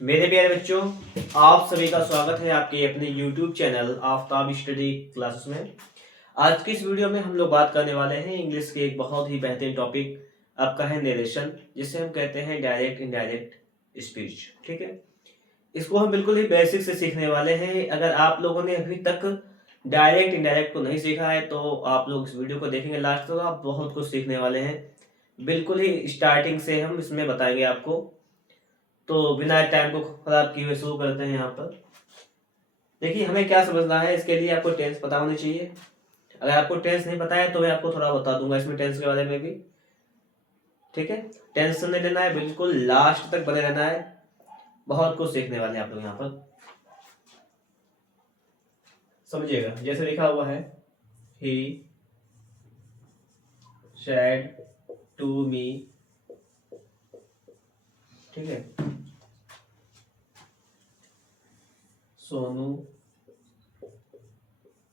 मेरे प्यारे बच्चों, आप सभी का स्वागत है आपके अपने YouTube channel Aftab study classes में। आज की इस वीडियो में हम लोग बात करने वाले हैं इंग्लिश के एक बहुत ही बेहतरीन टॉपिक। आपका है नरेशन, जिसे हम कहते हैं डायरेक्ट इनडायरेक्ट स्पीच। ठीक है, इसको हम बिल्कुल ही बेसिक से सीखने वाले हैं। अगर आप लोगों ने अभी तक डायरेक्ट इनडायरेक्ट को नहीं सीखा है तो आप लोग इस वीडियो को देखेंगे लास्ट तक, आप बहुत कुछ सीखने वाले हैं। बिल्कुल ही स्टार्टिंग से हम इसमें बताएंगे आपको। तो बिना टाइम को खराब किए हुए शुरू करते हैं। यहाँ पर देखिए, हमें क्या समझना है, इसके लिए आपको टेंस पता होनी चाहिए। अगर आपको टेंस नहीं पता है तो मैं आपको थोड़ा बता दूंगा इसमें टेंस के बारे में भी। ठीक है, टेंशन नहीं लेना है, बिल्कुल लास्ट तक बने रहना है। बहुत कुछ सीखने वाले हैं आप लोग यहाँ पर, समझिएगा। जैसे लिखा हुआ है, ही सेड टू मी। ठीक है, Sonu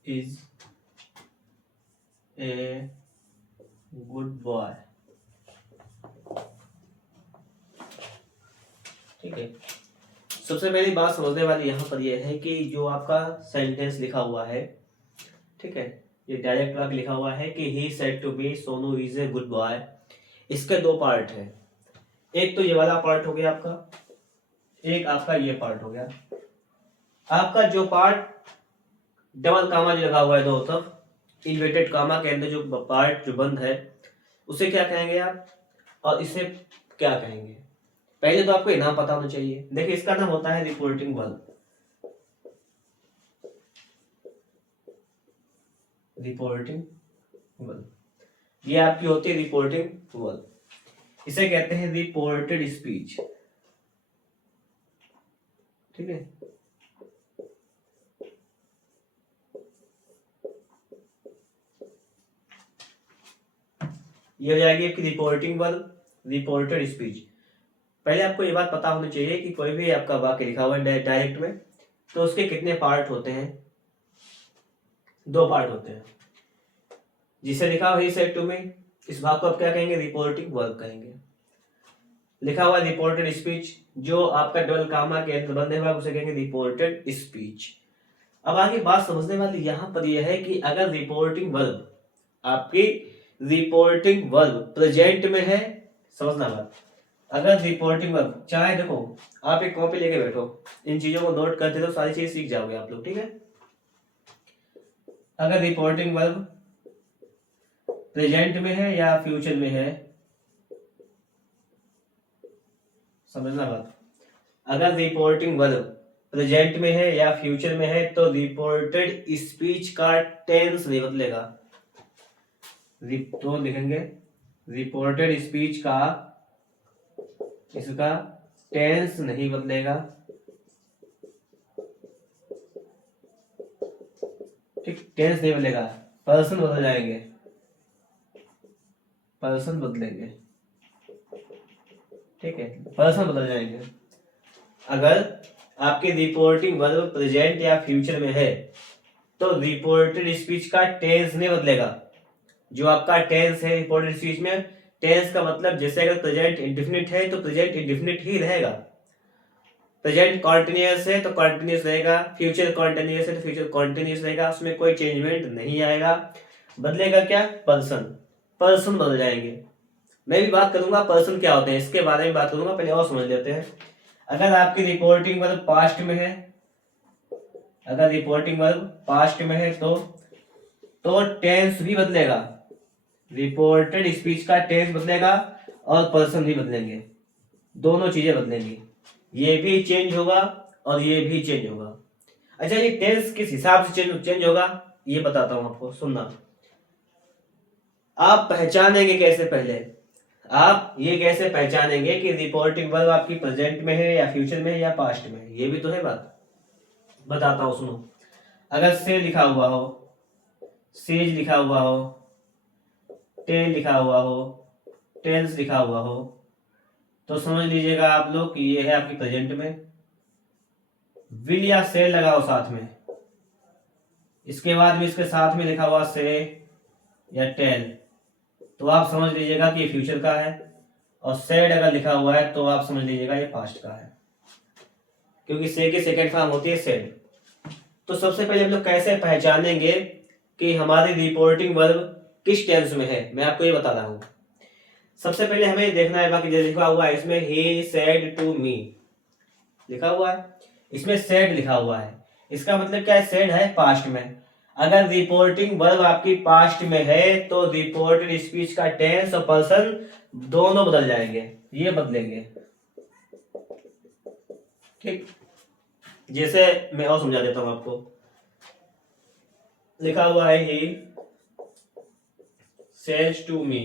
is a good boy. ठीक है, सबसे पहली बात समझने वाली यहाँ पर यह है कि जो आपका सेंटेंस लिखा हुआ है, ठीक है, ये डायरेक्ट वाक्य लिखा हुआ है कि he said to me Sonu is a good boy. इसके दो पार्ट है, एक तो ये वाला पार्ट हो गया आपका, एक आपका ये पार्ट हो गया। आपका जो पार्ट डबल कामा जो लगा हुआ है दो तरफ, इन्वर्टेड कामा के अंदर जो पार्ट जो बंद है, उसे क्या कहेंगे आप, और इसे क्या कहेंगे। पहले तो आपको ये नाम पता होना चाहिए। देखिए, इसका नाम होता है रिपोर्टिंग वर्ब। रिपोर्टिंग वर्ब, ये आपकी होती है रिपोर्टिंग वर्ब। इसे कहते हैं रिपोर्टेड स्पीच। ठीक है, ये हो जाएगी आपकी रिपोर्टिंग वर्ब, रिपोर्टेड स्पीच। पहले आपको ये बात पता होनी चाहिए कि कोई भी आपका वाक्य लिखा हुआ है डायरेक्ट में, तो उसके कितने पार्ट होते हैं। दो पार्ट होते हैं। जिसे लिखा हुआ ही सेड टू मी, इस भाग को आप क्या कहेंगे, रिपोर्टिंग वर्ब कहेंगे। लिखा हुआ रिपोर्टेड स्पीच, जो आपका डबल कामा के अंदर बंद है उसे कहेंगे रिपोर्टेड स्पीच। अब आगे बात समझने वाली यहाँ पर यह है कि अगर रिपोर्टिंग वर्ब आपकी रिपोर्टिंग वर्ब प्रेजेंट में है, समझना बात। अगर रिपोर्टिंग वर्ब, चाहे देखो आप एक कॉपी लेके बैठो, इन चीजों को नोट करते तो सारी चीज सीख जाओगे आप लोग। ठीक है, अगर रिपोर्टिंग वर्ब प्रेजेंट में है या फ्यूचर में है, समझना बात। अगर रिपोर्टिंग वर्ब प्रेजेंट में है या फ्यूचर में है तो रिपोर्टेड स्पीच का टेंस नहीं बदलेगा। तो लिखेंगे रिपोर्टेड स्पीच का, इसका टेंस नहीं बदलेगा। ठीक, टेंस नहीं बदलेगा, पर्सन बदल जाएंगे, पर्सन बदलेंगे। ठीक है, पर्सन बदल जाएंगे। अगर आपकी रिपोर्टिंग वर्ब प्रेजेंट या फ्यूचर में है तो रिपोर्टेड स्पीच का टेंस नहीं बदलेगा। जो आपका टेंस है रिपोर्टेड स्पीच में, टेंस का मतलब जैसे अगर प्रेजेंट इंडेफिनिट है तो प्रेजेंट इंडेफिनिट ही रहेगा, प्रेजेंट कॉन्टिन्यूअस है तो कॉन्टिन्यूअस रहेगा, फ्यूचर कॉन्टिन्यूअस है तो फ्यूचर कॉन्टिन्यूअस रहेगा, उसमें कोई चेंजमेंट नहीं आएगा। बदलेगा क्या, पर्सन, पर्सन बदल जाएंगे। मैं भी बात करूंगा पर्सन क्या होते हैं, इसके बारे में बात करूंगा, पहले और समझ लेते हैं। अगर आपकी रिपोर्टिंग वर्ब पास्ट में है, अगर रिपोर्टिंग वर्ब पास्ट में है तो टेंस भी बदलेगा। रिपोर्टेड स्पीच का टेंस बदलेगा और पर्सन भी बदलेंगे, दोनों चीजें बदलेंगी। ये भी चेंज होगा और ये भी चेंज होगा। अच्छा, ये टेंस किस हिसाब से चेंज होगा ये बताता हूं आपको, सुनना। आप पहचानेंगे कैसे, पहले आप ये कैसे पहचानेंगे कि रिपोर्टिंग वर्ब आपकी प्रेजेंट में है या फ्यूचर में है या पास्ट में है, ये भी तो है बात। बताता हूं, सुनो। अगर से लिखा हुआ हो, सेज लिखा हुआ हो, टेन लिखा हुआ हो, टेंस लिखा हुआ हो, तो समझ लीजिएगा आप लोग कि ये है आपकी प्रेजेंट में। विल या से लगाओ साथ में, इसके बाद भी इसके साथ में लिखा हुआ से या टेल, तो आप समझ लीजिएगा कि ये फ्यूचर का है। और सेड अगर लिखा हुआ है तो आप समझ लीजिएगा ये पास्ट का है। क्योंकि से की सेकंड फॉर्म होती है सेड। तो सबसे पहले हम लोग कैसे पहचानेंगे कि हमारी रिपोर्टिंग वर्ब किस टेंस में है, मैं आपको ये बता रहा हूं। सबसे पहले हमें देखना है, बाकी जो लिखा हुआ है इसमें ही सेड टू मी लिखा हुआ है, इसमें सेड लिखा हुआ है, इसका मतलब क्या है, सेड है पास्ट में। अगर रिपोर्टिंग वर्ब आपकी पास्ट में है तो रिपोर्टेड स्पीच का टेंस और पर्सन दोनों बदल जाएंगे, ये बदलेंगे। ठीक, जैसे मैं और समझा देता हूं आपको। लिखा हुआ है ही सेज टू मी,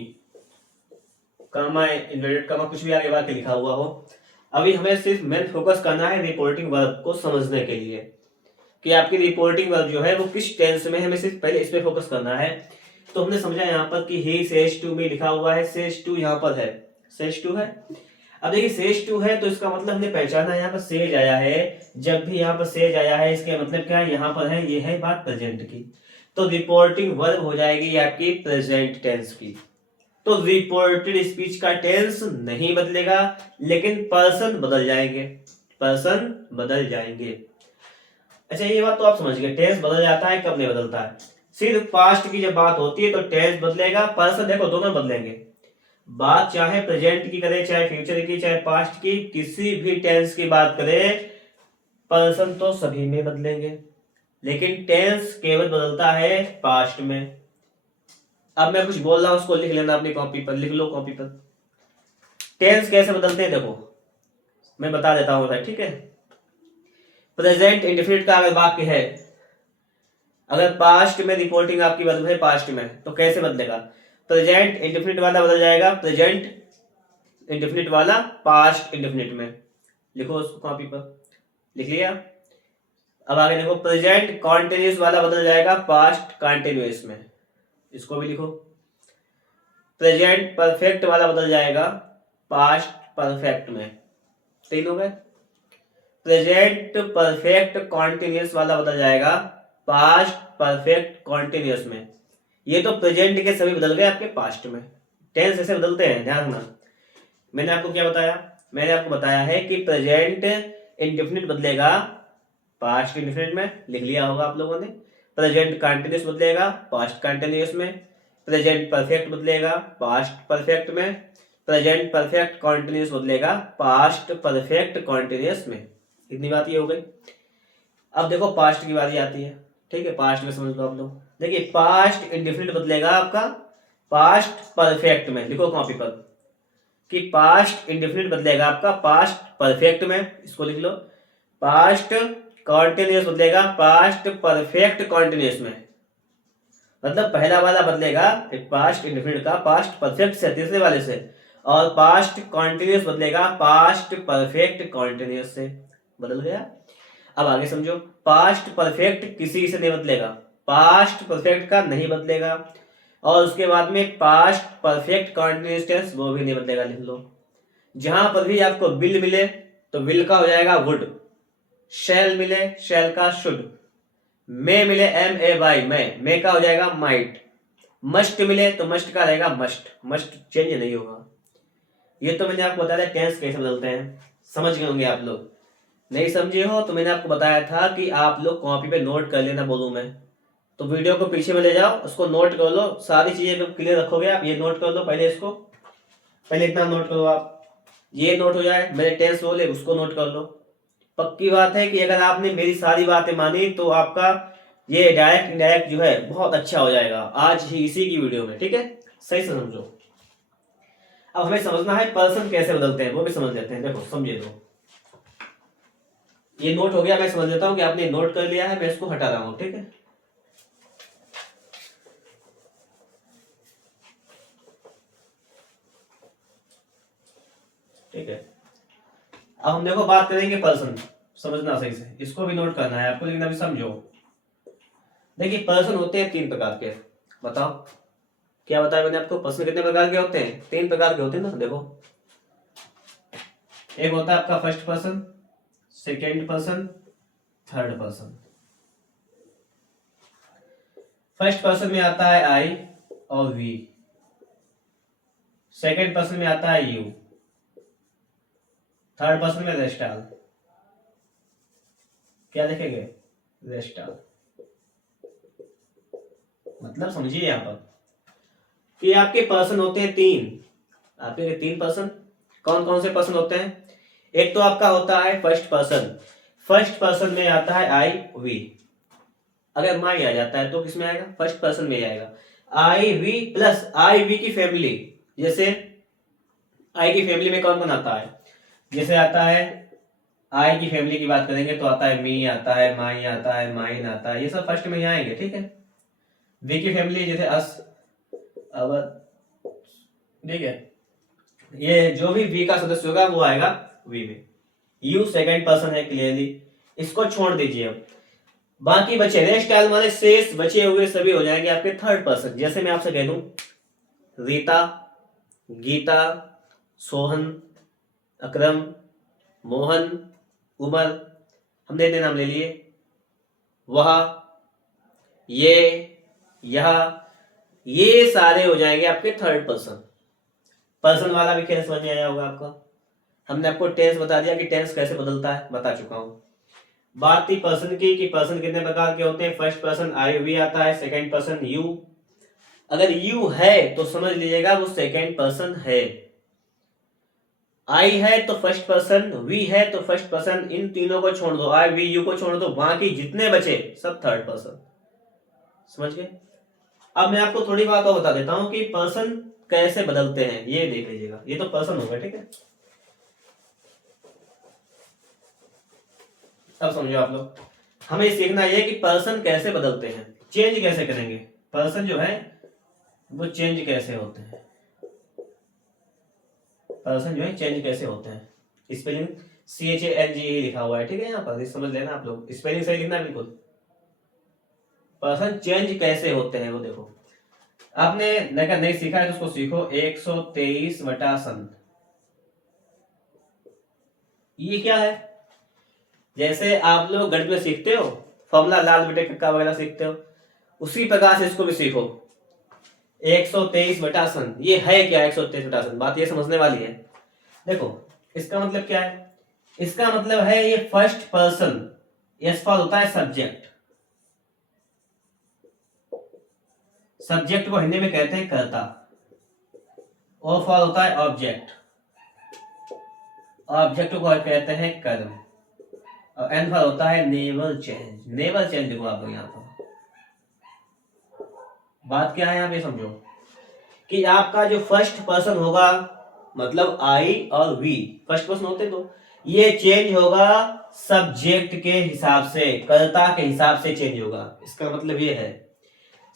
कमा इन्वर्टेड कमा कुछ भी आगे वाक्य लिखा हुआ हो। अभी हमें सिर्फ मेन फोकस करना है रिपोर्टिंग वर्ब को समझने के लिए कि आपकी रिपोर्टिंग वर्ब जो है वो किस टेंस में है, हमें सिर्फ पहले इस पे फोकस करना है। तो हमने समझा यहाँ पर कि ही सेज टू मी लिखा हुआ है, सेज टू यहाँ पर है, सेज टू है। अब देखिए सेज टू है तो इसका मतलब हमने पहचाना यहाँ पर सेज आया है। जब भी यहाँ पर सेज आया है इसके मतलब क्या है, यहाँ पर है, ये है बात प्रेजेंट की, तो रिपोर्टिंग वर्ब हो जाएगी आपकी प्रेजेंट टेंस की। तो रिपोर्टेड स्पीच का टेंस नहीं बदलेगा, लेकिन पर्सन बदल जाएंगे, पर्सन बदल जाएंगे। अच्छा ये बात तो आप समझ गए, टेंस बदल जाता है, कब नहीं बदलता है। सिर्फ पास्ट की जब बात होती है तो टेंस बदलेगा, पर्सन देखो दोनों बदलेंगे। बात चाहे प्रेजेंट की करें, चाहे फ्यूचर की, चाहे पास्ट की, किसी भी टेंस की बात करें, पर्सन तो सभी में बदलेंगे, लेकिन टेंस केवल बदलता है पास्ट में। अब मैं कुछ बोल रहा हूं उसको लिख लेना अपनी कॉपी पर, लिख लो कॉपी पर। टेंस कैसे बदलते हैं देखो मैं बता देता हूं भाई, ठीक है। प्रेजेंट इंडेफिनिट का अगर वाक्य है, अगर पास्ट में रिपोर्टिंग आपकी वर्ब है पास्ट में, तो कैसे बदलेगा, प्रेजेंट इंडेफिनिट वाला बदल जाएगा, प्रेजेंट इंडेफिनिट वाला पास्ट इंडेफिनिट में। लिखो उसको कॉपी पर, लिख लिया। अब आगे देखो, प्रेजेंट कॉन्टिन्यूस वाला बदल जाएगा पास्ट कॉन्टिन्यूस में, इसको भी लिखो। प्रेजेंट परफेक्ट वाला बदल जाएगा पास्ट परफेक्ट में, तीन हो गए। प्रेजेंट परफेक्ट कॉन्टिन्यूस वाला बदल जाएगा पास्ट परफेक्ट कॉन्टिन्यूस में। ये तो प्रेजेंट के सभी बदल गए आपके पास्ट में, टेंस ऐसे बदलते हैं, ध्यान रखना। मैंने आपको क्या बताया, मैंने आपको बताया है कि प्रेजेंट इंडेफिनिट बदलेगा पास्ट इंडेफिनिट में, लिख लिया होगा आप लोगों ने। प्रेजेंट कंटिन्यूस बदलेगा पास्ट कंटिन्यूस में, प्रेजेंट परफेक्ट बदलेगा पास्ट परफेक्ट में, प्रेजेंट परफेक्ट कॉन्टिन्यूस बदलेगा पास्ट परफेक्ट कॉन्टिन्यूस में। इतनी बात ये हो गई। अब देखो पास्ट की बारी आती है, ठीक है, पास्ट में समझ लो आप लोग। देखिए पास्ट इंडेफिनिट बदलेगा आपका पास्ट परफेक्ट में, लिखो कॉपी पर कि पास्ट इंडेफिनिट बदलेगा आपका पास्ट परफेक्ट में, इसको लिख लो। पास्ट कॉन्टिन्यूस बदलेगा पास्ट परफेक्ट कॉन्टिन्यूस में, मतलब पहला वाला बदलेगा पास्ट इंडेफिनिट का पास्ट परफेक्ट से, तीसरे वाले से, और पास्ट कॉन्टिन्यूस बदलेगा पास्ट परफेक्ट कॉन्टिन्यूस से, बदल गया। अब आगे समझो, पास्ट परफेक्ट किसी से नहीं बदलेगा, पास्ट परफेक्ट का नहीं बदलेगा, और उसके बाद में पास्ट परफेक्ट कॉन्टिन्यूस टेंस वो भी नहीं बदलेगा, लिख लो। जहां पर भी आपको विल मिले तो विल का हो जाएगा वुड, शैल मिले शैल का शुड, मे मिले एम ए वाई मे का हो जाएगा माइट, मस्ट मिले तो मस्ट का रहेगा मस्ट, मस्ट चेंज नहीं होगा। ये तो मैंने आपको बताया टेंस कैसे बदलते हैं, समझ गए होंगे आप लोग। नहीं समझे हो तो मैंने आपको बताया था कि आप लोग कॉपी पे नोट कर लेना, बोलूं मैं तो वीडियो को पीछे में ले जाओ, उसको नोट कर लो, सारी चीजें जब क्लियर रखोगे आप, ये नोट कर लो पहले, इसको पहले इतना नोट करो आप, ये नोट हो जाए, मेरे टेंस बोले उसको नोट कर लो। पक्की बात है कि अगर आपने मेरी सारी बातें मानी तो आपका ये डायरेक्ट इनडायरेक्ट जो है बहुत अच्छा हो जाएगा आज ही इसी की वीडियो में, ठीक है, सही से समझो। अब हमें समझना है पर्सन कैसे बदलते हैं, वो भी समझ लेते हैं। देखो समझे, दो ये नोट हो गया, मैं समझ लेता हूं कि आपने नोट कर लिया है, मैं इसको हटा रहा हूं, ठीक है। ठीक है, अब हम देखो बात करेंगे पर्सन, समझना सही से, इसको भी नोट करना है आपको, लेकिन अभी समझो। देखिए पर्सन होते हैं तीन प्रकार के, बताओ क्या बताया मैंने आपको, पर्सन कितने प्रकार के होते हैं, तीन प्रकार के होते हैं ना। देखो एक होता है आपका first person, second person, third person. First person में आता है आई और वी, सेकेंड पर्सन में आता है यू, थर्ड पर्सन में रेस्ट ऑल। क्या लिखेंगे, रेस्टाल। मतलब समझिए यहाँ पर कि आपके पर्सन होते हैं तीन, आपके तीन पर्सन। कौन कौन से पर्सन होते हैं? एक तो आपका होता है फर्स्ट पर्सन। फर्स्ट पर्सन में आता है आई वी। अगर माई आ जाता है तो किसमें आएगा? फर्स्ट पर्सन में आएगा। आई वी प्लस आई वी की फैमिली। जैसे आई की फैमिली में कौन कौन आता है? जैसे आता है, आई की फैमिली की बात करेंगे तो आता है मी, आता है माई, आता है माइन, आता है, ये सब फर्स्ट में ही आएंगे। ठीक है। वी की फैमिली जैसे अस, अवर, ठीक है, ये जो भी वी का सदस्य होगा वो आएगा वी में। यू सेकंड पर्सन है क्लियरली, इसको छोड़ दीजिए। अब बाकी बचे नेक्स्ट टाइम वाले शेष बचे हुए सभी हो जाएंगे आपके थर्ड पर्सन। जैसे मैं आपसे कह दूं रीता, गीता, सोहन, अकरम, मोहन, उमर, हमने इतने नाम ले लिए। वह, ये, यह, ये सारे हो जाएंगे आपके थर्ड पर्सन। पर्सन वाला भी खेल समझ में आया होगा आपका। हमने आपको टेंस बता दिया कि टेंस कैसे बदलता है, बता चुका हूं। बात थी पर्सन की कि पर्सन कितने प्रकार के होते हैं। फर्स्ट पर्सन आई वी आता है, सेकंड पर्सन यू। अगर यू है तो समझ लीजिएगा वो सेकंड पर्सन है। आई है तो फर्स्ट पर्सन, वी है तो फर्स्ट पर्सन, इन तीनों को छोड़ दो, आई वी यू को छोड़ दो, बाकी जितने बचे सब थर्ड पर्सन। समझ गए? अब मैं आपको थोड़ी बात और बता देता हूं कि पर्सन कैसे बदलते हैं, ये देख लीजिएगा। ये तो पर्सन होगा, ठीक है। अब समझो आप लोग, हमें सीखना ये कि पर्सन कैसे बदलते हैं, चेंज कैसे करेंगे। पर्सन जो है वो चेंज कैसे होते हैं, पर्सन जो है चेंज कैसे होते हैं। स्पेलिंग CHANGE लिखा हुआ है, ठीक है। यहाँ पर समझ लेना आप लोग, स्पेलिंग सही लिखना बिल्कुल। पर्सन चेंज कैसे होते हैं वो देखो। आपने अगर नहीं सीखा है तो उसको सीखो। 123 बटा सन, ये क्या है? जैसे आप लोग गणित में सीखते हो फॉर्मूला लाल बटे कक्का वगैरह सीखते हो, उसी प्रकार से इसको भी सीखो। 123 बटा सन, ये है क्या? 123 बटा सन, बात ये समझने वाली है। देखो इसका मतलब क्या है? इसका मतलब है ये फर्स्ट पर्सन, एस फॉर होता है सब्जेक्ट। सब्जेक्ट को हिंदी में कहते हैं कर्ता। ओ फॉर होता है ऑब्जेक्ट, ऑब्जेक्ट को कहते हैं कर्म। और एन फॉर होता है नेवल चेंज। नेवल चेंज देखो आप लोग यहाँ पर बात क्या है, यहाँ पे समझो कि आपका जो फर्स्ट पर्सन होगा, मतलब आई और वी फर्स्ट पर्सन होते तो ये चेंज होगा सब्जेक्ट के हिसाब से, कर्ता के हिसाब से चेंज होगा। इसका मतलब ये है।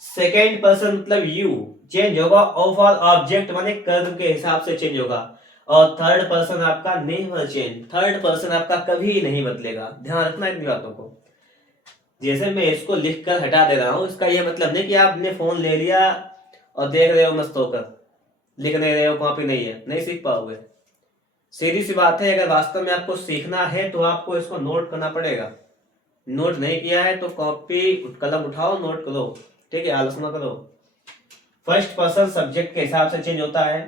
सेकेंड पर्सन मतलब यू चेंज होगा ऑफ ऑल ऑब्जेक्ट माने कर्म के हिसाब से चेंज होगा। और थर्ड पर्सन आपका नेवर चेंज, थर्ड पर्सन आपका कभी नहीं बदलेगा। ध्यान रखना इन बातों को। जैसे मैं इसको लिख कर हटा दे रहा हूं, इसका यह मतलब नहीं कि आपने फोन ले लिया और देख रहे हो मस्त होकर, लिख नहीं रहे हो, कॉपी नहीं है, नहीं सीख पाओगे। सीधी सी बात है, अगर वास्तव में आपको सीखना है तो आपको इसको नोट करना पड़ेगा। नोट नहीं किया है तो कॉपी कलम उठाओ, नोट करो, ठीक है। आलस ना करो। फर्स्ट पर्सन सब्जेक्ट के हिसाब से चेंज होता है,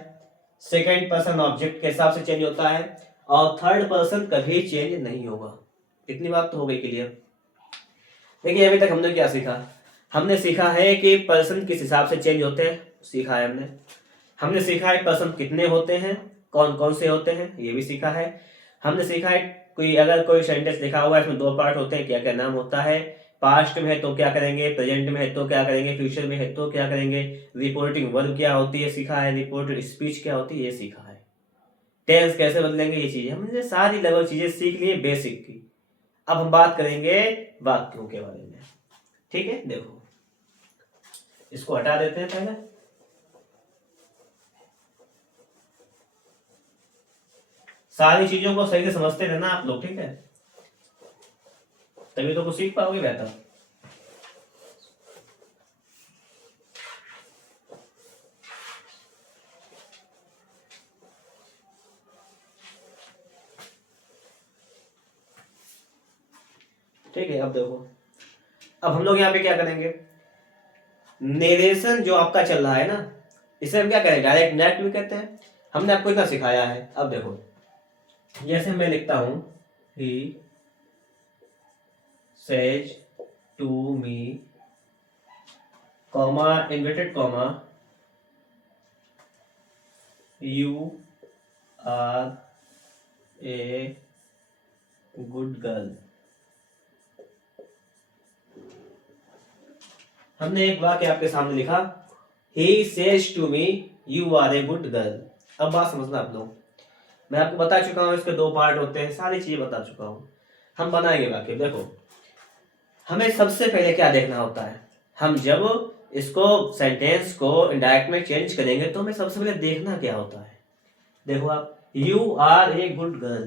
सेकंड पर्सन ऑब्जेक्ट के हिसाब से चेंज होता है, और थर्ड पर्सन कभी चेंज नहीं होगा। इतनी बात तो हो गई क्लियर। देखिए अभी तक हमने क्या सीखा? हमने सीखा है कि पर्सन किस हिसाब से चेंज होते हैं, सीखा है हमने। हमने सीखा है पर्सन कितने होते हैं, कौन कौन से होते हैं, ये भी सीखा है। हमने सीखा है कोई अगर कोई सेंटेंस लिखा हुआ है इसमें दो पार्ट होते हैं, क्या क्या नाम होता है। पास्ट में है तो क्या करेंगे, प्रेजेंट में है तो क्या करेंगे, फ्यूचर में है तो क्या करेंगे। रिपोर्टिंग वर्ब क्या होती है सीखा है, रिपोर्टेड स्पीच क्या होती है ये सीखा है। टेंस कैसे बदलेंगे ये चीजें हमने सारी लगभग चीजें सीख ली बेसिक की। अब हम बात करेंगे वाक्यों के बारे में, ठीक है। देखो इसको हटा देते हैं पहले। सारी चीजों को सही से समझते रहना आप लोग, ठीक है, तभी तो कुछ सीख पाओगे बेहतर। ठीक है। अब देखो, अब हम लोग यहाँ पे क्या करेंगे, नेरेशन जो आपका चल रहा है ना, इसे हम क्या करें, डायरेक्ट नेट भी कहते हैं। हमने आपको इतना सिखाया है। अब देखो जैसे मैं लिखता हूं he says to me, comma inverted comma, you are a good girl. हमने एक वाक्य आपके सामने लिखा, he says to me you are a good girl. अब बात समझना आप लोग, मैं आपको बता चुका हूं इसके दो पार्ट होते हैं, सारी चीजें बता चुका हूं। हम बनाएंगे वाक्य। देखो हमें सबसे पहले क्या देखना होता है, हम जब इसको सेंटेंस को इंडायरेक्ट में चेंज करेंगे तो हमें सबसे पहले देखना क्या होता है। देखो आप, you are a good girl,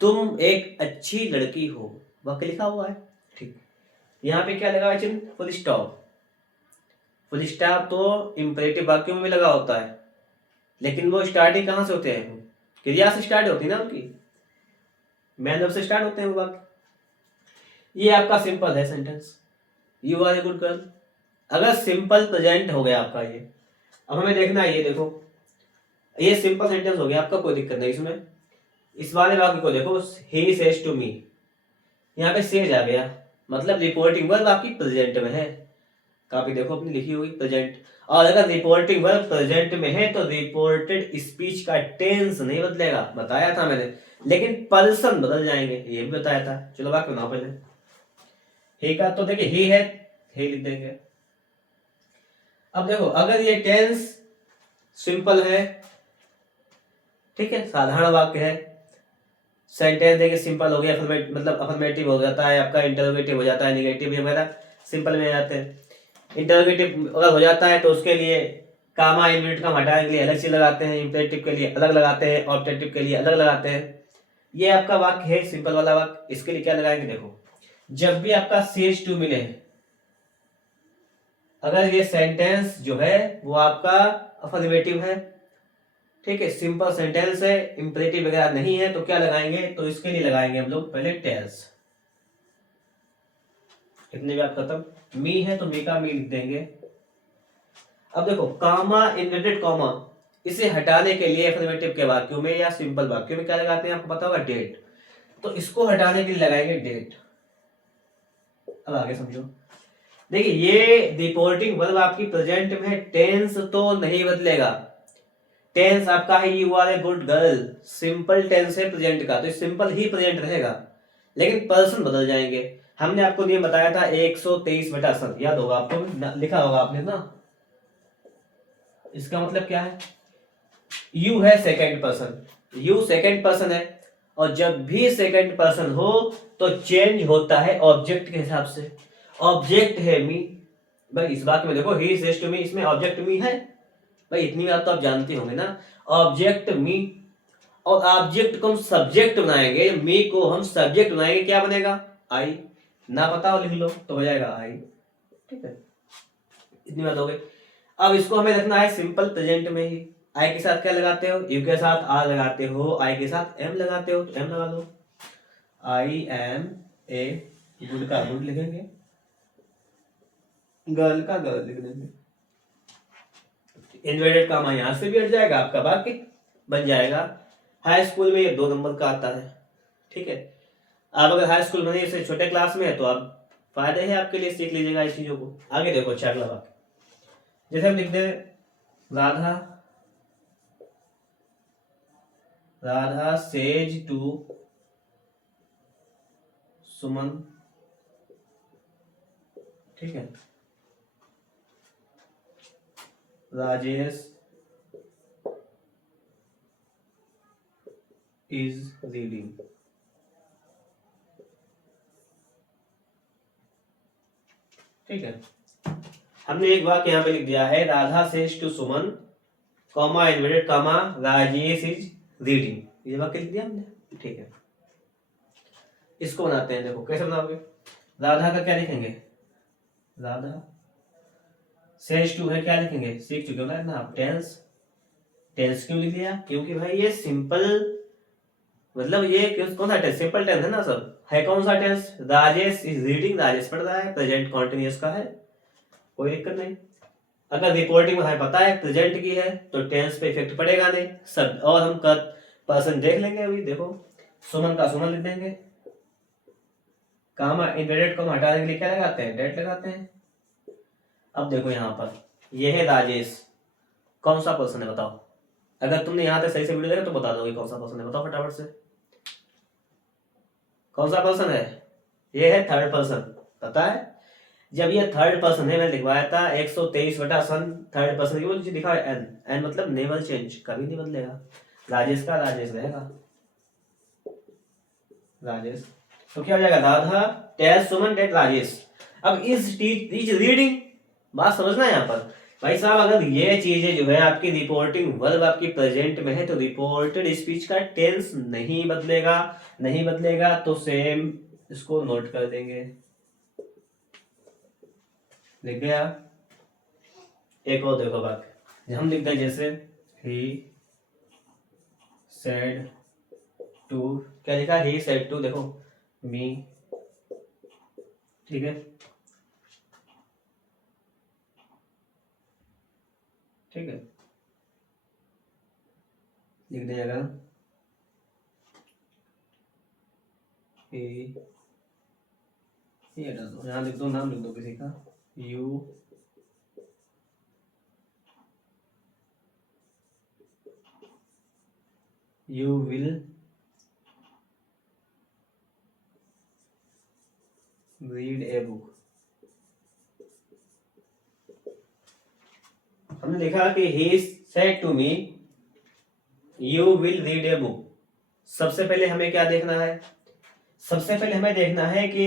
तुम एक अच्छी लड़की हो, वाक्य लिखा हुआ है, ठीक। यहाँ पे क्या लगा चिन्ह, फुल स्टॉप। फुल स्टॉप तो इंपेरेटिव वाक्यों में भी लगा होता है, लेकिन वो स्टार्टिंग कहाँ से होते हैं, क्रिया से स्टार्ट होती है ना, उनकी मैन वर्ब से स्टार्ट होते हैं वो वाक्य। ये आपका सिंपल है sentence, you are a good girl. अगर सिंपल प्रेजेंट हो गया आपका ये, अब हमें देखना है, ये देखो ये सिंपल सेंटेंस हो गया आपका, कोई दिक्कत नहीं इसमें। इस वाले वाक्य को देखो, ही सेज टू मी, यहाँ पे सेज आ गया, मतलब रिपोर्टिंग वर्ब आपकी प्रेजेंट में है। कॉपी देखो अपनी लिखी हुई प्रेजेंट, और अगर रिपोर्टिंग वर्ब प्रेजेंट में है तो रिपोर्टेड स्पीच का टेंस नहीं बदलेगा, बताया था मैंने, लेकिन पर्सन बदल जाएंगे, ये भी बताया था। चलो वाक्य बनाओ पहले। ही का तो देखिए ही है, ही लिख देंगे। अब देखो अगर ये टेंस सिंपल है, ठीक है, साधारण वाक्य है, सेंटेंस देखिए सिंपल हो गया, मतलब अफर्मेटिव हो जाता है आपका, इंटरोगेटिव हो जाता है, नेगेटिव वगैरह सिंपल में आ जाते हैं। इंटरोगेटिव अगर हो जाता है तो उसके लिए कामा इन्वर्टेड कॉमा हटाने के लिए अलग चीज लगाते हैं, इंपेरेटिव के लिए अलग लगाते हैं, ऑब्जेक्टिव के लिए अलग लगाते हैं। ये आपका वाक्य है सिंपल वाला वाक्य, इसके लिए क्या लगाएंगे, देखो जब भी आपका सेज टू मिले, अगर ये सेंटेंस जो है वो आपका अफर्मेटिव है, ठीक है, सिंपल सेंटेंस है, इंपेरेटिव वगैरह नहीं है, तो क्या लगाएंगे, तो इसके लिए लगाएंगे हम लोग पहले टेल्स। इतने भी आप खत्म, मी है तो मी का मी लिख देंगे। अब देखो कामा इन्वर्टेड कॉमा, इसे हटाने के लिए अफर्मेटिव के वाक्यों में या सिंपल वाक्यों में क्या लगाते हैं आपको पता होगा, डेट, तो इसको हटाने के लिए लगाएंगे डेट। अब आगे समझो, देखिए ये रिपोर्टिंग वर्ब आपकी प्रेजेंट में, टेंस तो नहीं बदलेगा, टेंस आपका है you are a good girl, simple tense है प्रेजेंट का, तो सिंपल ही प्रेजेंट रहेगा, लेकिन पर्सन बदल जाएंगे। हमने आपको नियम बताया था 123/7, याद होगा आपको, लिखा होगा आपने ना। इसका मतलब क्या है, यू है second person, you second person है, और जब भी सेकंड पर्सन हो तो चेंज होता है ऑब्जेक्ट के हिसाब से। ऑब्जेक्ट है मी, भाई इस बात में देखो ही सेज टू मी, इसमें ऑब्जेक्ट मी है, भाई इतनी बात तो आप जानते होंगे ना, ऑब्जेक्ट मी, और ऑब्जेक्ट को हम सब्जेक्ट बनाएंगे, मी को हम सब्जेक्ट बनाएंगे, क्या बनेगा, आई। ना पता हो लिख लो तो हो जाएगा आई, ठीक है, इतनी बात हो गई। अब इसको हमें रखना है सिंपल प्रेजेंट में ही। आई के साथ क्या लगाते हो, यू के साथ आर लगाते हो, आई के साथ एम लगाते हो तो एम लगा दो, आई एम ए गुड का गुड लिखेंगे, गर्ल का गर्ल लिख देंगे, इन्वर्टेड कॉमा यहां से भी हट जाएगा, आपका वाक्य बन जाएगा। हाई स्कूल में ये 2 नंबर का आता है, ठीक है। आप अगर हाई स्कूल में से छोटे क्लास में है तो आप फायदे है आपके लिए, सीख लीजिएगा इस चीजों को। आगे देखो अच्छा अगला वाक्य, जैसे हम लिखते हैं राधा, राधा सेज टू सुमन, ठीक है, राजेश इज रीडिंग, ठीक है। हमने एक वाक्य यहाँ पे लिख दिया है, Radha says to Suman, comma inverted comma, Rajesh is reading, ये वाक्य लिख दिया हमने, ठीक है। इसको बनाते हैं, देखो कैसे बनाओगे, राधा का क्या लिखेंगे, राधा सेज टू है, क्या लिखेंगे, सीख चुके हो ना आप, टेंस। टेंस क्यों लिख दिया, क्योंकि भाई ये सिंपल, मतलब ये कौन सा टेंस, सिंपल टेंस है ना, सब है कौन सा tense, Rajesh is reading, Rajesh पढ़ रहा है, प्रेजेंट कॉन्टिन्यूअस का है, कोई दिक्कत नहीं। अगर रिपोर्टिंग में हमें पता है प्रेजेंट की है तो टेंस पे इफेक्ट पड़ेगा नहीं सब, और हम पर्सन देख लेंगे अभी, देखो सुमन का सुमन लिख देंगे, कामा इन्वर्टेड कॉमा हटाने के लिए क्या लगाते हैं, डेट लगाते हैं। अब देखो यहाँ पर ये है राजेश, कौन सा पर्सन है बताओ। अगर तुमने यहाँ तक सही से वीडियो देखा तो बता दोगे कौन सा पर्सन है, बताओ फटाफट से कौन सा पर्सन है। ये है थर्ड पर्सन, पता है। जब ये थर्ड पर्सन है, मैं लिखवाया था 123/सन थर्ड पर्सन की, वो नीचे लिखा है एन, एन मतलब नेवल चेंज, कभी नहीं बदलेगा। राजेश का राजेश रहेगा, राजेश। तो क्या हो जाएगा, राधा टेल्स सुमन दैट राजेश। अब इज रीडिंग, बात समझना है यहाँ पर भाई साहब। अगर ये चीजें जो है आपकी रिपोर्टिंग वर्ब आपकी प्रेजेंट में है तो रिपोर्टेड स्पीच का टेंस नहीं बदलेगा, नहीं बदलेगा तो सेम इसको नोट कर देंगे, लिख गया। एक और देखो वाक्य हम लिखते हैं, जैसे ही सेड टू, क्या लिखा, ही सेड टू, देखो मी, ठीक है, ठीक है, लिख दिया। ये हटा दो, यहाँ लिख दो, नाम लिख दो किसी का, you will read a book. हमने लिखा कि he said to me you will read a book। सबसे पहले हमें क्या देखना है, सबसे पहले हमें देखना है कि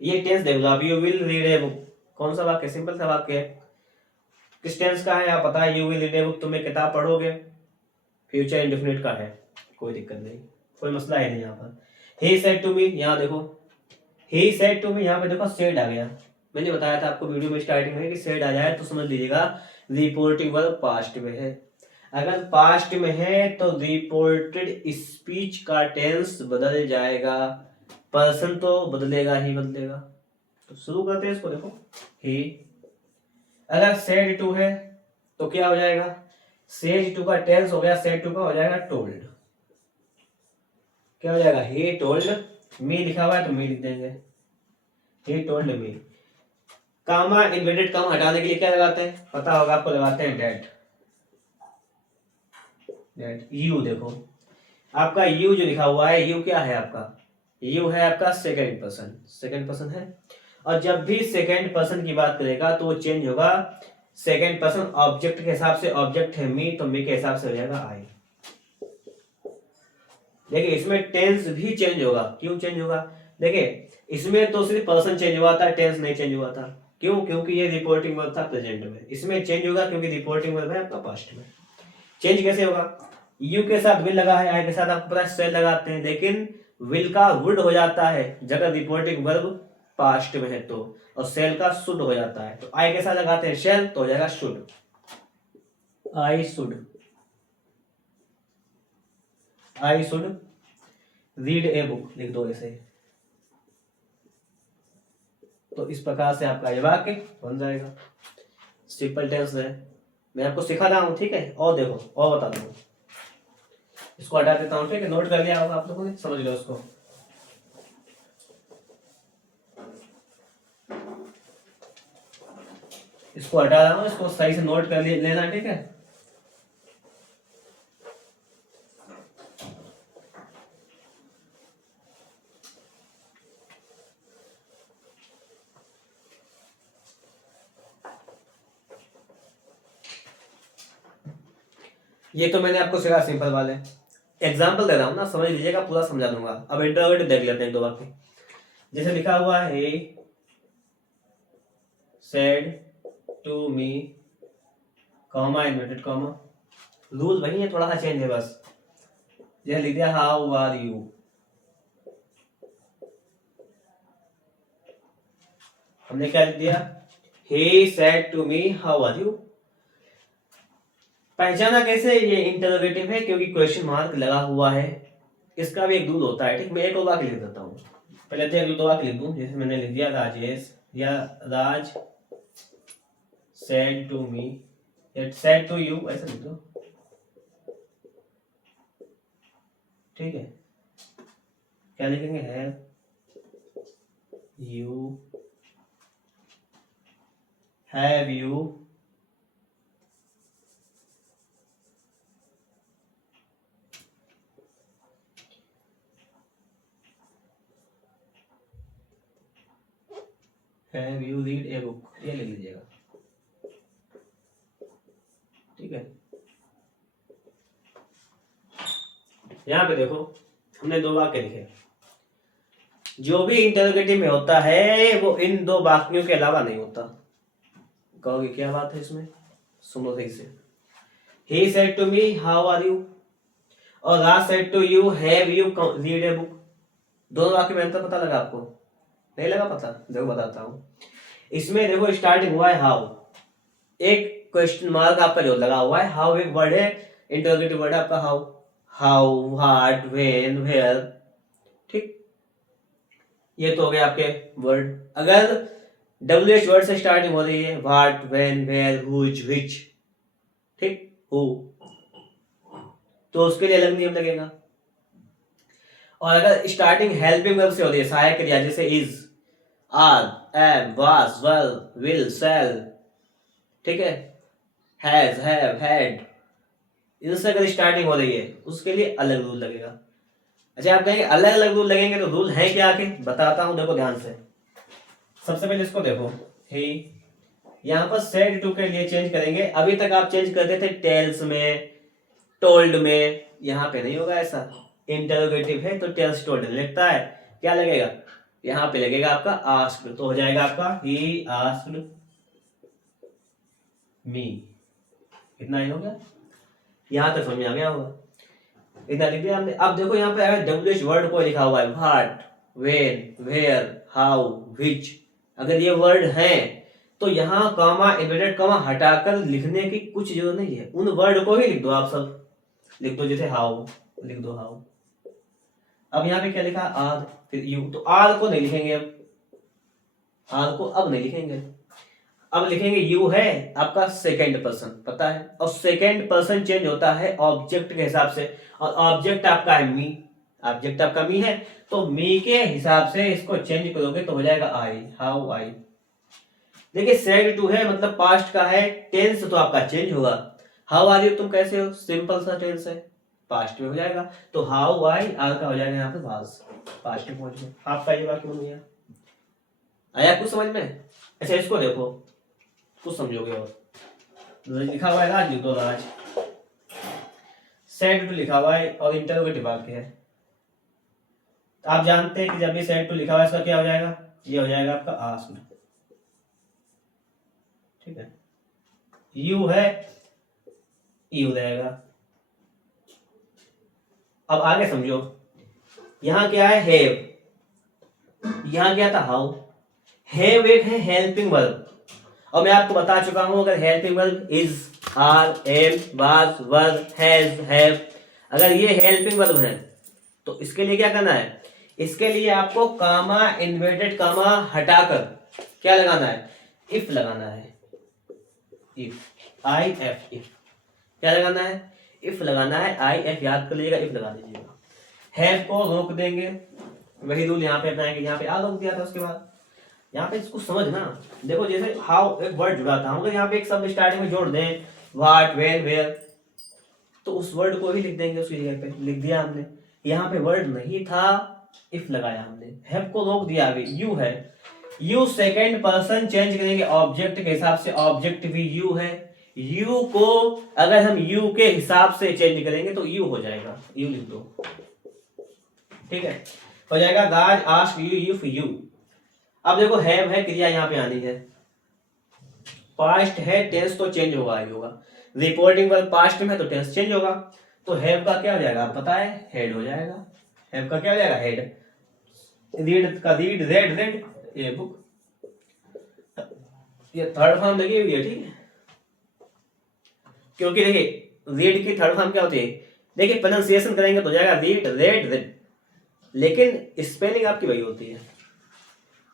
ये टेंस देख लो आप, you will read a book, कौन सा वाक्य, सिंपल सा वाक्य है, किस टेंस का है आप पता है, you will read a book, तुम्हें किताब पढ़ोगे, फ्यूचर इंडेफिनिट का है, कोई दिक्कत नहीं, कोई मसला है नहीं यहाँ पर। he said to me, यहाँ देखो he said to me, यहाँ पे देखो said आ गया, मैंने बताया था आपको वीडियो में स्टार्टिंग में कि said आ जाए तो समझ लीजिएगा रिपोर्टिंग वर्ब पास्ट में है। अगर पास्ट में है तो रिपोर्टेड स्पीच का टेंस बदल जाएगा, पर्सन तो बदलेगा ही बदलेगा। तो शुरू करते हैं इसको, देखो ही, अगर सेड टू है तो क्या हो जाएगा, सेड टू का टेंस हो गया, सेड टू का हो जाएगा टोल्ड, क्या हो जाएगा, ही टोल्ड मी, लिखा हुआ है तो मी लिख देंगे, he told me. Comma inverted कामा हटाने के लिए क्या लगाते हैं, पता होगा आपको, लगाते हैं डेट, डेट। यू देखो आपका यू जो लिखा हुआ है, यू क्या है आपका, यू है आपका सेकंड पर्सन, सेकंड पर्सन है, और जब भी सेकंड पर्सन की बात करेगा तो वो चेंज होगा, सेकंड पर्सन ऑब्जेक्ट के हिसाब से, ऑब्जेक्ट है मी तो मी के हिसाब से हो जाएगा आई। देखिए इसमें टेंस भी चेंज होगा, क्यों चेंज होगा, देखिए इसमें तो सिर्फ पर्सन चेंज हुआ था, टेंस नहीं चेंज हुआ था, क्यों, क्योंकि ये रिपोर्टिंग वर्ब था प्रेजेंट में, इसमें चेंज होगा क्योंकि रिपोर्टिंग वर्ब है आपका पास्ट में। चेंज कैसे होगा, यू के साथ विल लगा है, आई के साथ आपको पता है सेल लगाते हैं, लेकिन विल का वुड हो जाता है जगह रिपोर्टिंग वर्ब पास्ट में है तो, और सेल का शुड हो जाता है, तो आई के साथ लगाते हैं शेल तो हो जाएगा should, I should, I should read a book, लिख दो ऐसे। तो इस प्रकार से आपका ये वाक्य बन जाएगा, सिंपल टेंस है, मैं आपको सिखा रहा हूं, ठीक है। और देखो और बता दूं, इसको हटा देता हूं, ठीक है, नोट कर लिया होगा आप लोगों ने, समझ लो इसको। इसको हटा रहा हूं, इसको सही से नोट कर लेना, ठीक है। ये तो मैंने आपको सिखा सिंपल वाले, एग्जाम्पल दे रहा हूं ना, समझ लीजिएगा, पूरा समझा दूंगा। अब इंटरोगेटिव देख लेते हैं दो वाक्य, जैसे लिखा हुआ है said to me, comma inverted comma, rule वही है, थोड़ा सा चेंज है बस। यह लिख दिया हाउ आर यू, हमने क्या लिख दिया, he said to me how are you। पहचाना कैसे, ये इंटरोगेटिव है क्योंकि क्वेश्चन मार्क लगा हुआ है, इसका भी एक रूल होता है, ठीक। मैं एक और वाक्य लिख देता हूँ, पहले तो एक दो वाक्य लिख दूं, जैसे मैंने लिख दिया राजेश या राज said to me या said to you, ऐसा लिख दो, ठीक है। क्या लिखेंगे, है you have you have you read a book, ये लिख लीजिएगा, ठीक है। यहाँ पे देखो हमने दो वाक्य लिखे, जो भी इंटरोगेटिव में होता है वो इन दो वाक्यों के अलावा नहीं होता। कहोगे क्या बात है इसमें, सुनो सही से। He said to me, how are you? और Raj said to you, have you read a book? दोनों वाक्य में अंतर पता लगा आपको? नहीं लगा पता? देखो बताता हूँ। इसमें देखो स्टार्टिंग हुआ है हाउ, एक क्वेश्चन मार्क आपका जो लगा हुआ है, हाउ एक वर्ड है, इंटरोगेटिव वर्ड है आपका how, how, what, when, where, ठीक। ये तो हो गए आपके वर्ड। अगर WH वर्ड से स्टार्टिंग हो रही है, what, when, where, whose, which, ठीक, हु, तो उसके लिए अलग नियम लगेगा। और अगर स्टार्टिंग हेल्पिंग वर्ब से होती है, सहायक क्रिया, जैसे is, are, am, was, were, will, shall, ठीक है, हैज, हैव, हैड, इनसे अगर स्टार्टिंग हो रही है उसके लिए अलग रूल लगेगा। अच्छा आप कहेंगे अलग अलग रूल लगेंगे, तो रूल है क्या आके बताता हूं, देखो ध्यान से। सबसे पहले इसको देखो, ही, यहाँ पर सेड टू के लिए चेंज करेंगे। अभी तक आप चेंज करते थे टेल्स में, टोल्ड में, यहाँ पे नहीं होगा ऐसा। इंटरोगेटिव है तो टेल्स टोल्ड लिखता है, क्या लगेगा, यहाँ पे लगेगा आपका आस्क्ड, तो हो जाएगा आपका ही आस्क्ड मी। इतना ही हो गया, यहां तक समझ में आ गया होगा, इतना लिख दिया हमने। अब देखो यहाँ पे अगर WH वर्ड को लिखा हुआ है, what, when, where, how, which, अगर ये वर्ड हैं तो यहाँ कॉमा, इन्वर्टेड कॉमा हटाकर लिखने की कुछ जरूरत नहीं है, उन वर्ड को ही लिख दो, आप सब लिख दो, जैसे हाउ लिख दो, हाउ। अब यहाँ पे क्या लिखा, आर, फिर यू, तो आर को नहीं लिखेंगे, अब आर को अब नहीं लिखेंगे, अब लिखेंगे यू है आपका सेकंड पर्सन, पता है, और सेकंड पर्सन चेंज होता है ऑब्जेक्ट के हिसाब से, और ऑब्जेक्ट आपका है मी, ऑब्जेक्ट आपका मी है, तो मी के हिसाब से इसको चेंज करोगे तो हो जाएगा आई, हाउ आई। देखिए सेड टू है मतलब पास्ट का है, टेंस तो आपका चेंज होगा। हाउ आर यू तुम कैसे हो, सिंपल सा टेंस है, पास्ट में हो जाएगा, तो हाउ आई, आर का हो जाएगा यहाँ पे वाज, पास्ट में पहुंच गए, आपका ये वाक्य बन गया। आया कुछ समझ में? अच्छा इसको देखो, कुछ समझोगे। और लिखा हुआ है राज, लिख दो राज, सेड टू लिखा हुआ है और इंटरोगेटिव वाक्य है। आप जानते हैं कि जब भी सेड टू लिखा हुआ है इसका क्या हो जाएगा, ये हो जाएगा आपका आस्क्ड, ठीक है। यू है, यू रहेगा। अब आगे समझो, यहां क्या है, हैव, यहां क्या था, हाउ। हैव एक है हेल्पिंग वर्ब, और मैं आपको बता चुका हूं अगर helping verb is, are, am, was, were, has, have, अगर ये हेल्पिंग वर्ब है तो इसके लिए क्या करना है, इसके लिए आपको कामा, इन्वर्टेड कामा हटाकर क्या लगाना है, इफ लगाना है, इफ, आई एफ, इफ, क्या लगाना है, इफ लगाना है, आई एफ याद कर लीजिएगा, इफ लगा दीजिएगा। हैव को रोक देंगे, वही रूल यहाँ पे अपनाएंगे, यहाँ पे आ रोक दिया था, उसके बाद यहाँ पे इसको समझना। देखो जैसे हाउ एक वर्ड जुड़ा था, अगर यहाँ पे एक शब्द स्टार्टिंग में जोड़ दें, व्हाट, व्हेन, वेयर, तो उस वर्ड को ही लिख देंगे, उसकी जगह पे लिख दिया हमने। यहाँ पे वर्ड नहीं था, इफ लगाया हमने, हैव को रोक दिया, अभी यू है, यू सेकंड पर्सन चेंज करेंगे ऑब्जेक्ट के हिसाब से, ऑब्जेक्ट भी यू है, यू को अगर हम यू के हिसाब से चेंज करेंगे तो यू हो जाएगा, यू लिख दो, ठीक है, हो जाएगा राज आस्क्ड यू इफ यू। अब देखो हैव है, क्रिया यहाँ पे आनी है, पास्ट है, टेंस तो चेंज होगा, ही होगा, रिपोर्टिंग वर्ब पास्ट में तो टेंस चेंज होगा, तो हैव का क्या हो जाएगा, आप पता है, हेड हो जाएगा, हैव का क्या हो जाएगा, हेड, रीड का रीड, रेड, रेड, ये बुक, ये थर्ड फॉर्म लगी हुई है, ठीक है, क्योंकि देखिए रीड की थर्ड फॉर्म क्या होती है, देखिए प्रोनाउंसिएशन करेंगे तो हो जाएगा रीड, रेड, रेड, लेकिन स्पेलिंग आपकी वही होती है।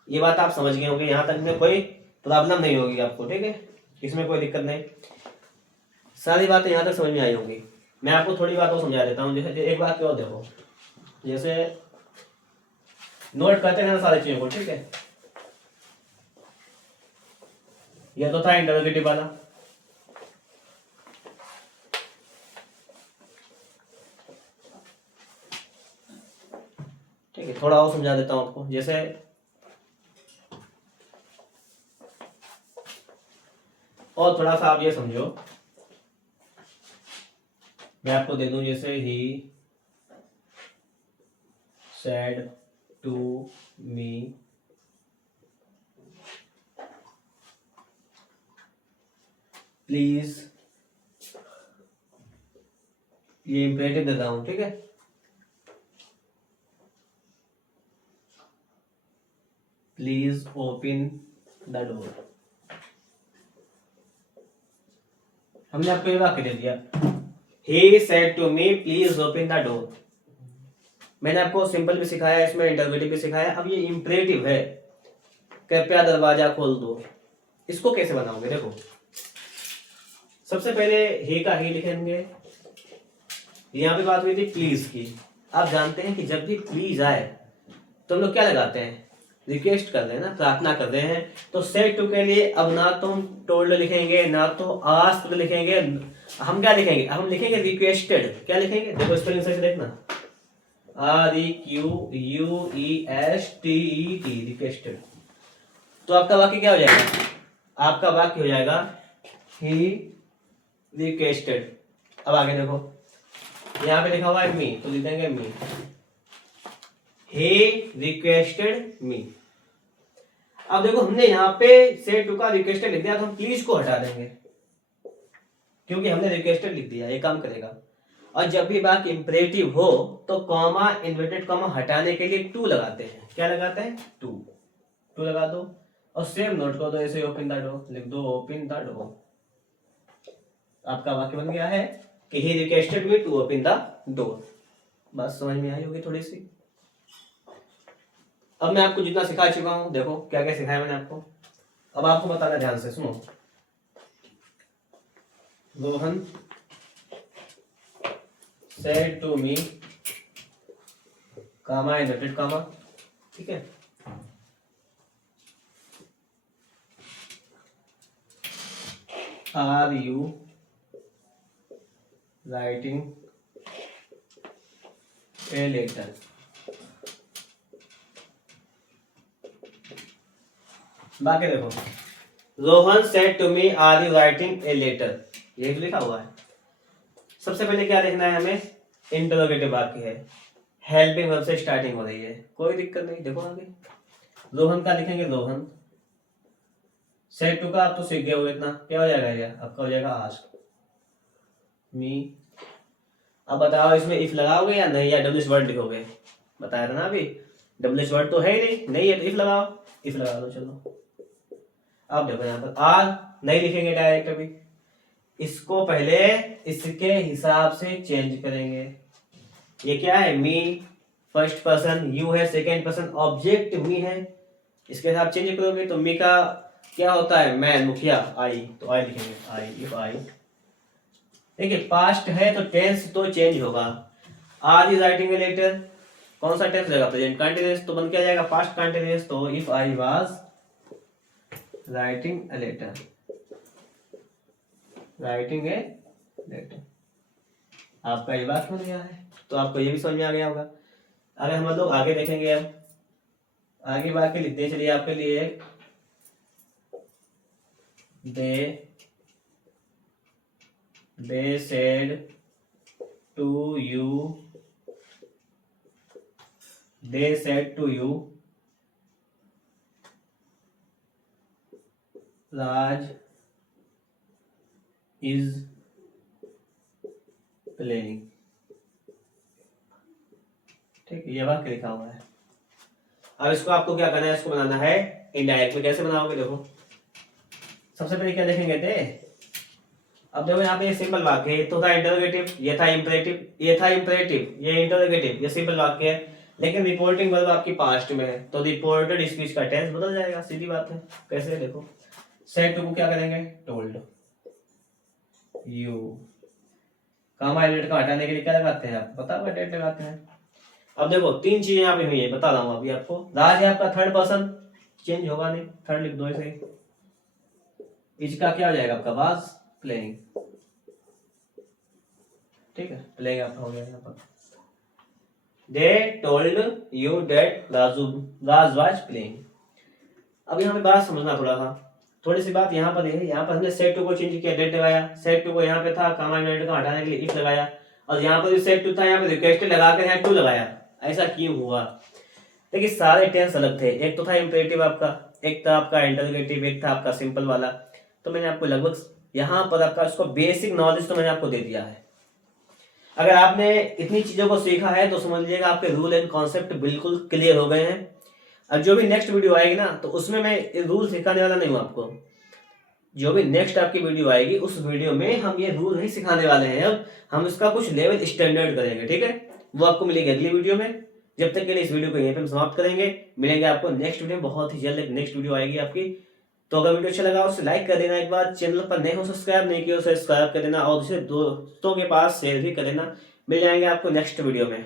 ये बात आप समझ गए होंगे, यहां तक में कोई प्रॉब्लम नहीं होगी आपको, ठीक है, इसमें कोई दिक्कत नहीं, सारी बातें यहां तक समझ में आई होंगी। मैं आपको थोड़ी बात और समझा देता हूँ, जैसे एक बात और देखो, जैसे नोट करते रहना सारी चीजों को, ठीक है। यह तो था इंटरोगेटिव वाला। ठीक है, थोड़ा और समझा देता हूं आपको। जैसे और थोड़ा सा आप ये समझो, मैं आपको दे दूं, जैसे he said to me please, ये इंपरेटिव देता हूं, ठीक है। Please open the door. हमने आपको ये वाक्य दे दिया, he said to me please open the door. मैंने आपको सिंपल भी सिखाया, इसमें इंटरोगेटिव भी सिखाया। अब ये इंपरेटिव है, कृपया दरवाजा खोल दो। इसको कैसे बनाओगे? देखो, सबसे पहले ही का ही लिखेंगे। यहाँ पे बात हुई थी प्लीज की। आप जानते हैं कि जब भी प्लीज आए तो हम लोग क्या लगाते हैं? रिक्वेस्ट कर रहे हैं ना, प्रार्थना कर रहे हैं। तो सेड टू के लिए अब ना तो हम टोल्ड लिखेंगे, ना तो आस्क्ड लिखेंगे, हम क्या लिखेंगे? हम लिखेंगे रिक्वेस्टेड। क्या लिखेंगे? देखो स्पेलिंग से देखना, REQUESTED, रिक्वेस्टेड। तो आपका वाक्य क्या हो जाएगा? आपका वाक्य हो जाएगा ही रिक्वेस्टेड। अब आगे देखो, यहाँ पे लिखा हुआ है मी, तो लिख देंगे मी, ही रिक्वेस्टेड मी। अब देखो, हमने यहाँ पे सेड टू का रिक्वेस्टेड लिख दिया, तो हम प्लीज को हटा देंगे, क्योंकि हमने रिक्वेस्टेड लिख दिया, ये काम करेगा। और जब भी बात इंपरेटिव हो तो कॉमा, इन्वर्टेड कॉमा हटाने के लिए टू लगाते हैं। क्या लगाते हैं? टू। टू लगा दो और सेम नोट कर दो, ऐसे ओपन द डोर लिख दो, ओपन द डोर। आपका वाक्य बन गया है कि he requested me to open the door. बात समझ में आई होगी थोड़ी सी। अब मैं आपको जितना सिखा चुका हूं, देखो क्या क्या सिखाया मैंने आपको। अब आपको बताना, ध्यान से सुनो। Rohan said to me, comma inverted comma, ठीक है। Are you writing a letter? बाकी देखो, Rohan said to me are you writing a letter, ये तो लिखा हुआ है। सबसे पहले क्या लिखना है हमें? इंटरोगेटिव वाक्य है, हेल्पिंग वर्ब से स्टार्टिंग हो रही है, कोई दिक्कत नहीं। देखो आगे, रोहन का लिखेंगे रोहन, सेड टू का आप तो सीख गए हो इतना, क्या हो जाएगा? ये आपका हो जाएगा आस्क मी। अब बताओ, इसमें इफ लगाओगे या नहीं, या डब्ल्यूएच वर्ड लिखोगे? बताया था ना अभी, डब्ल्यूएच वर्ड तो है ही नहीं है तो इफ लगाओ, इफ लगा दो। चलो अब देखो, यहाँ पर आर नहीं लिखेंगे डायरेक्ट, अभी इसको पहले इसके हिसाब से चेंज करेंगे। ये क्या है? मी फर्स्ट पर्सन, यू है सेकेंड पर्सन, ऑब्जेक्ट मी है, इसके साथ चेंज करोगे तो मी का क्या होता है? मैन, मुखिया, आई, तो आई लिखेंगे, आई, इफ आई। देखिए पास्ट है तो टेंस तो चेंज होगा। Are is writing a letter, कौन सा टेंस रहेगा? प्रेजेंट कंटिन्यूअस, तो बन क्या जाएगा? Past continuous. तो if I was writing a letter, writing a letter, आपका ये बात बन गया है। तो आपको ये भी समझ में आ गया होगा। अगर हम लोग आगे देखेंगे, अब आगे वाक्य लिखते चलिए आपके लिए। they said to you, they said to you Raj is playing, ठीक है, ये वाक्य लिखा हुआ है। अब इसको आपको क्या करना है? इसको बनाना है इनडायरेक्ट में। कैसे बनाओगे? देखो, सबसे पहले क्या देखेंगे थे? अब देखो यहाँ पे ये सिंपल वाक्य है, तो था इंटरोगेटिव, ये था इंपरेटिव, ये था इंपरेटिव, ये इंटरोगेटिव, ये सिंपल वाक्य है। लेकिन रिपोर्टिंग वर्ब आपकी पास्ट में है, तो रिपोर्टेड स्पीच का टेंस बदल जाएगा, सीधी बात है। कैसे? देखो, सेड टू को क्या करेंगे? Told you. कामा एलिमेंट का हटाने के लिए क्या लगाते हैं? आप पता होगा, डेट लगाते हैं। अब देखो, तीन चीजें यहाँ पे हुई है, बता रहा हूँ अभी आपको। राज है आपका थर्ड पर्सन, चेंज होगा नहीं, थर्ड लिख दो इसे। इसका क्या हो जाएगा आपका वाज प्लेइंग, ठीक है, प्लेइंग आपका हो गया यहाँ पर। They told you that Raj was playing. अब यहाँ पे बात समझना थोड़ा सा, थोड़ी सी बात यहाँ पर है। यहाँ पर हमने सेट टू को चेंज किया, डेट लगाया, सेट टू को यहाँ पे था कॉमा इनवर्टेड का हटाने के लिए इफ लगाया, और यहाँ पर सेट टू था यहाँ पे रिक्वेस्ट लगाकर यहाँ टू लगाया। ऐसा क्यों हुआ? देखिए सारे टेंस अलग थे, एक तो था इम्परेटिव आपका, एक था आपका इंटरोगेटिव, एक था आपका सिंपल वाला। तो मैंने आपको लगभग यहाँ पर आपका उसको बेसिक नॉलेज तो मैंने आपको दे दिया है। अगर आपने इतनी चीजों को सीखा है तो समझ लीजिएगा आपके रूल एंड कॉन्सेप्ट बिल्कुल क्लियर हो गए हैं। अब जो भी नेक्स्ट वीडियो आएगी ना, तो उसमें मैं रूल सिखाने वाला नहीं हूँ आपको। जो भी नेक्स्ट आपकी वीडियो आएगी उस वीडियो में हम ये रूल नहीं सिखाने वाले हैं, अब हम इसका कुछ लेवल स्टैंडर्ड करेंगे, ठीक है। वो आपको मिलेगी अगली वीडियो में। जब तक के लिए इस वीडियो को यहीं पे हम समाप्त करेंगे, मिलेंगे आपको नेक्स्ट वीडियो, बहुत ही जल्द एक नेक्स्ट वीडियो आएगी आपकी। तो अगर वीडियो अच्छा लगा उसे लाइक कर देना, एक बार चैनल पर नए हो सब्सक्राइब नहीं किया सब्सक्राइब कर देना, और दूसरे दोस्तों के पास शेयर भी कर देना। मिल जाएंगे आपको नेक्स्ट वीडियो में।